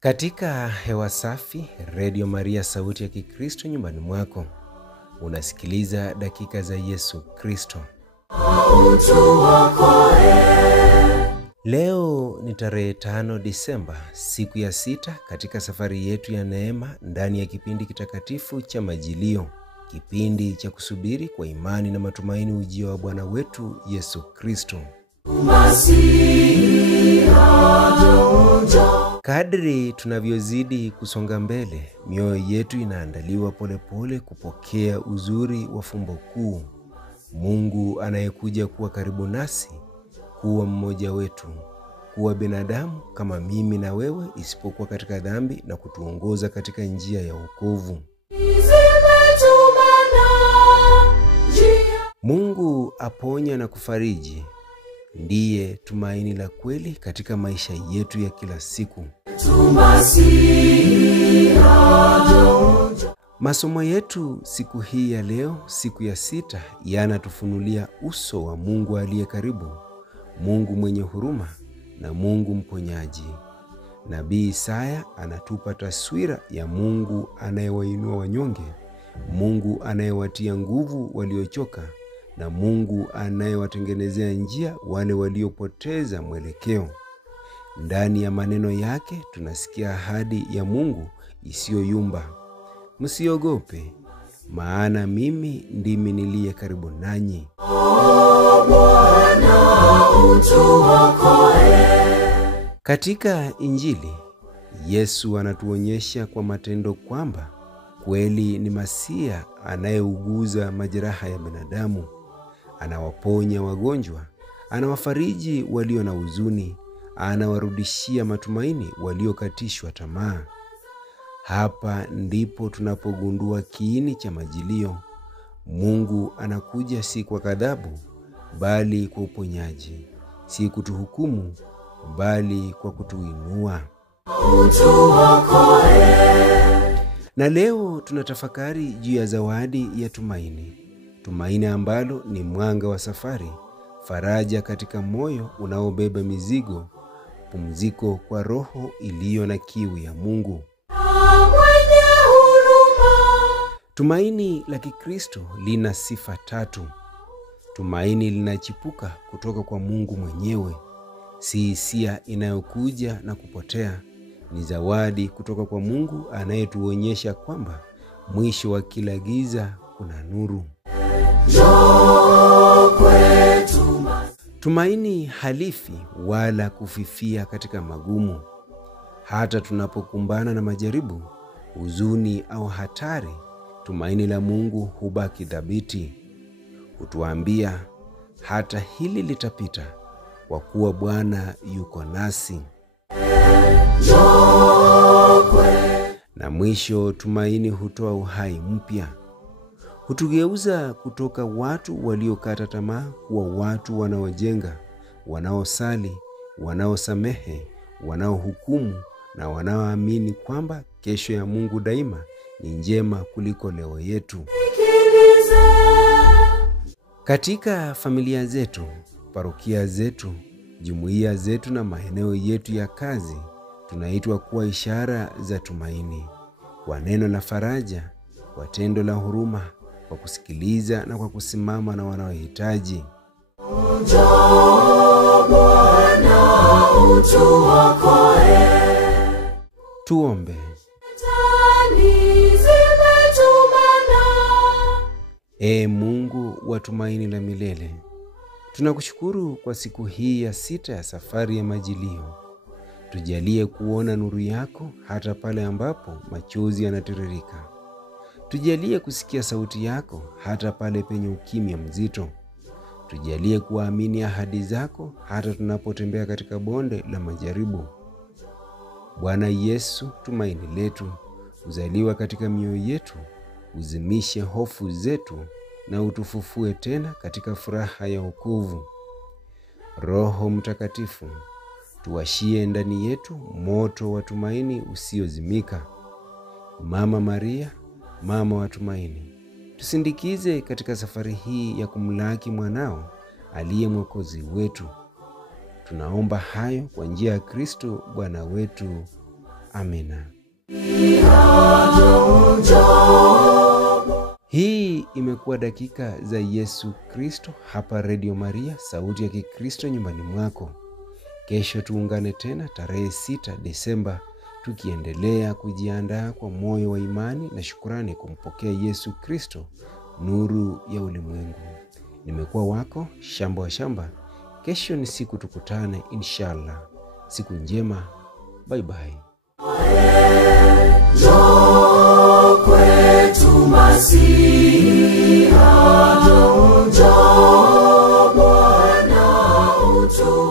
Katika hewa safi, Radio Maria sauti ya Kikristo nyumbani mwako. Unasikiliza dakika za Yesu Kristo. Leo ni tarehe 5 Disemba, siku ya 6 katika safari yetu ya neema ndani ya kipindi kitakatifu cha Majilio. Kipindi cha kusubiri kwa imani na matumaini ujio wa Bwana wetu Yesu Kristo. Kadri tunavyozidi kusonga mbele, mioyo yetu inaandaliwa polepole kupokea uzuri wa fumbo kuu. Mungu anayekuja kuwa karibu nasi, kuwa mmoja wetu, kuwa binadamu kama mimi na wewe isipokuwa katika dhambi na kutuongoza katika njia ya wokovu. Mungu aponya na kufariji. Ndiye tumaini la kweli katika maisha yetu ya kila siku. Masomo yetu siku hii ya leo, siku ya 6, yanatufunulia uso wa Mungu aliye karibu, Mungu mwenye huruma na Mungu mponyaji. Nabii Isaya anatupa taswira ya Mungu anayewainua wanyonge, Mungu anayewatia nguvu waliochoka, na Mungu anayewatengenezea njia wale waliopoteza mwelekeo. Ndani ya maneno yake tunasikia ahadi ya Mungu isiyoyumba. Msiogope, maana mimi ndimi niliye karibu nanyi. Katika Injili, Yesu anatuonyesha kwa matendo kwamba kweli ni Masia anayeuguza majeraha ya binadamu. Anawaponya wagonjwa, anawafariji walio na huzuni, anawarudishia matumaini waliokatishwa tamaa. Hapa ndipo tunapogundua kiini cha Majilio. Mungu anakuja si kwa ghadhabu, bali kwa uponyaji, si kutuhukumu, bali kwa kutuinua. Na leo tunatafakari juu ya zawadi ya tumaini. Tumaini ambalo ni mwanga wa safari, faraja katika moyo unaobeba mizigo, pumziko kwa roho iliyo na kiu ya Mungu. Tumaini la Kikristo lina sifa 3. Tumaini linachipuka kutoka kwa Mungu mwenyewe, si hisia inayokuja na kupotea. Ni zawadi kutoka kwa Mungu anayetuonyesha kwamba mwisho wa kila giza kuna nuru. Tumaini halifi wala kufifia katika magumu. Hata tunapokumbana na majaribu, huzuni au hatari, tumaini la Mungu hubaki thabiti. Hutuambia hata hili litapita, kwa kuwa Bwana yuko nasi. Na mwisho, tumaini hutoa uhai mpya. Hutugeuza kutoka watu waliokata tamaa kuwa watu wanaojenga, wanaosali, wanaosamehe, wanaohukumu na wanaoamini kwamba kesho ya Mungu daima ni njema kuliko leo yetu. Katika familia zetu, parokia zetu, jumuiya zetu na maeneo yetu ya kazi, tunaitwa kuwa ishara za tumaini, kwa neno la faraja, kwa tendo la huruma, kwa kusikiliza na kwa kusimama na wanaohitaji. Tuombe. Ee Mungu wa tumaini la milele, tunakushukuru kwa siku hii ya 6 ya safari ya Majilio. Tujalie kuona nuru yako hata pale ambapo machozi yanatiririka. Tujalie kusikia sauti yako hata pale penye ukimya mzito. Tujalie kuamini ahadi zako hata tunapotembea katika bonde la majaribu. Bwana Yesu, tumaini letu, uzaliwa katika mioyo yetu, uzimishe hofu zetu na utufufue tena katika furaha ya wokovu. Roho Mtakatifu, tuwashie ndani yetu moto wa tumaini usiozimika. Mama Maria, mama wa tumaini, tusindikize katika safari hii ya kumlaki mwanao aliye Mwokozi wetu. Tunaomba hayo kwa njia ya Kristo Bwana wetu. Amina. Hii imekuwa dakika za Yesu Kristo hapa Radio Maria, sauti ya Kikristo nyumbani mwako. Kesho tuungane tena tarehe 6 Desemba, tukiendelea kujiandaa kwa moyo wa imani na shukrani kumpokea Yesu Kristo, nuru ya ulimwengu. Nimekuwa wako Shamba wa Shamba. Kesho ni siku tukutane inshallah. Siku njema. Bye bye. Njoo kwetu Masiha, njoo Bwana utu